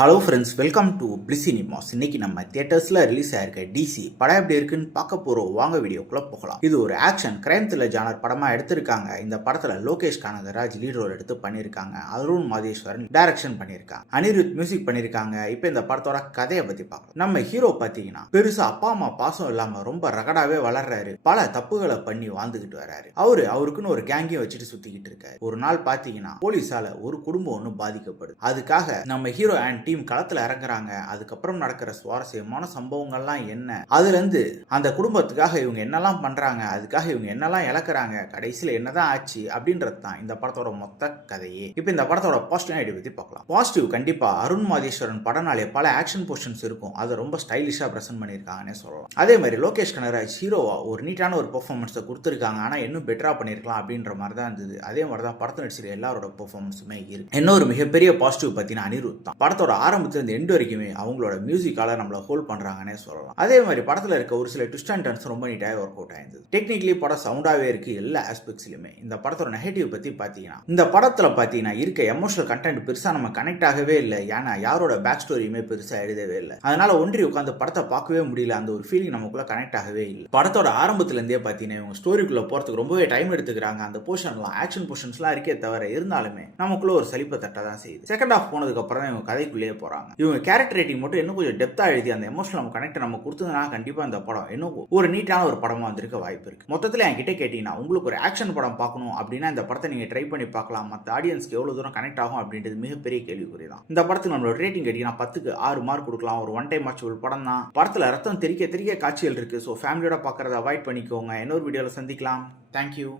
Hello friends, welcome to bliss cinemas. இன்னைக்கு நம்ம தியேட்டர்ஸில் release ஆயிருக்க டிசி படம் எப்படி இருக்குன்னு பார்க்க போகிறோம். வாங்க வீடியோக்குள்ளே போகலாம். இது ஒரு ஆக்ஷன் கிரைம் த்ரில்லர் ஜானர் படமாக எடுத்திருக்காங்க. இந்த படத்தில் லோகேஷ் கனகராஜ் லீட் ரோல் எடுத்து பண்ணியிருக்காங்க. அருண் மாதேஸ்வரன் டைரக்ஷன் பண்ணியிருக்காங்க. அனிருத் மியூசிக் பண்ணியிருக்காங்க. இப்போ இந்த படத்தோட கதையை பற்றி பார்க்கலாம். நம்ம ஹீரோ பார்த்தீங்கன்னா பெருசாக அப்பா அம்மா பாசம் இல்லாமல் ரொம்ப ரகடாவே வளர்றாரு. பல தப்புகளை பண்ணி வாழ்ந்துகிட்டு வர்றாரு. அவருக்குன்னு ஒரு கேங்கையும் வச்சுட்டு சுற்றிக்கிட்டு இருக்காரு. ஒரு நாள் பார்த்தீங்கன்னா போலீஸால ஒரு குடும்பம் ஒன்று பாதிக்கப்படுது. அதுக்காக நம்ம ஹீரோ அண்ட் டீம் களத்துல இறங்குறாங்க. அதுக்கப்புறம் நடக்கிற சுவாரஸ்யமான சம்பவங்கள்லாம் என்ன, அதுல இருந்து அந்த குடும்பத்துக்காக இவங்க என்னெல்லாம் பண்றாங்க, அதுக்காக இவங்க என்னெல்லாம் இழக்கிறாங்க, கடைசியில என்னதான் ஆச்சு அப்படின்றது தான் இந்த படத்தோட மொத்த கதையே. இப்போ இந்த படத்தோட பாசிட்டிவ் ஐடியா பத்தி பார்க்கலாம். பாசிட்டிவ் கண்டிப்பா அருண் மாதேஸ்வரன் படனாலே பல ஆக்ஷன் போர்ஷன்ஸ் இருக்கும். அதை ரொம்ப ஸ்டைலிஷா பிரசன்ட் பண்ணியிருக்காங்கன்னே சொல்லலாம். அதே மாதிரி லோகேஷ் கனகராஜ் ஹீரோவா ஒரு நீட்டான ஒரு பெர்ஃபார்மன்ஸை கொடுத்துருக்காங்க. ஆனா இன்னும் பெட்டரா பண்ணிருக்கலாம் அப்படின்ற மாதிரி தான் இருந்தது. அதே மாதிரி தான் படத்தை நடிச்சிருக்க எல்லாரோட பெர்ஃபார்மன்ஸுமே இருக்கு. இன்னொரு மிகப்பெரிய பாசிட்டிவ் பத்தினா அனிருத் தான். படத்தோட ஆரம்பத்துல இருந்து எண்ட் வரைக்குமே அவங்களோட மியூசிக்கால நம்மள ஹோல்ட் பண்றாங்கன்னே சொல்லலாம். அதே மாதிரி படத்துல இருக்க ஒரு சில ட்விஸ்ட் அண்ட் டர்ன்ஸ் ரொம்ப நீட்டாக ஒர்க் அவுட் ஆயிருந்தது. டெக்னிக்கலி படம் சவுண்டாவே இருக்கு எல்லா ஆஸ்பெக்ட்ஸ்லயுமே. இந்த படத்தோட நெகட்டிவ் பத்தி பாத்தீங்கன்னா, இந்த படத்துல பாத்தீங்கன்னா இருக்க எமோஷனல் கண்டென்ட் பெருசா நம்ம கனெக்ட் ஆகவே இல்லை. ஏன்னா யாரோட பேக் ஸ்டோரியுமே பெருசா எழுதவே இல்லை. அதனால ஒன்றி உட்காந்து படத்தை பார்க்கவே முடியல. அந்த ஒரு ஃபீலிங் நமக்குள்ள கனெக்ட் ஆகவே இல்லை. படத்தோட ஆரம்பத்துல இருந்தே பாத்தீங்கன்னா இவங்க ஸ்டோரிக்குள்ள போறதுக்கு ரொம்பவே டைம் எடுத்துக்கிறாங்க. அந்த போர்ஷன்லாம் ஆக்ஷன் போர்ஷன்ஸ்லாம் இருக்கே தவிர இருந்தாலுமே நமக்குள்ள ஒரு சலிப்பை தட்ட தான் செய்யுது. செகண்ட் ஹாஃப் போனதுக்கு அப்புறம் தான் இவங்க கதைக்குள்ளேயே போறாங்க. இவங்க கேரக்டர் ரேட்டிங் மட்டும் இன்னும் கொஞ்சம் டெப்தா எழுதி அந்த எமோஷனல் நம்ம கனெக்ட் நம்ம கொடுத்ததுனா கண்டிப்பா இந்த படம் இன்னும் ஒரு நீட்டான ஒரு படமா வந்திருக்க வாய்ப்பு இருக்கு. மொத்தத்தில் என்கிட்ட கேட்டீங்கன்னா, உங்களுக்கு ஒரு ஆக்ஷன் படம் பார்க்கணும் அப்படின்னா இந்த படத்தை நீங்க ட்ரை பண்ணி பார்க்கலாம். மற்ற ஆடியன்ஸ்க்கு எவ்வளவு தூரம் கனெக்ட் ஆகும் அப்படின்றது மிகப்பெரிய கேள்விக்குறி தான். இந்த படத்துக்கு நம்மளோட ரேட்டிங் கேட்டீங்கன்னா 10க்கு 6 மார்க் கொடுக்கலாம். ஒரு ஒன் டைம் வாட்சபிள் படம் தான். படத்துல ரத்தம் தெறிக்க காட்சிகள் இருக்கு. ஸோ ஃபேமிலியோட பார்க்கறத அவாய்ட் பண்ணிக்கோங்க. இன்னொரு வீடியோல சந்திக்கலாம். தேங்க்யூ.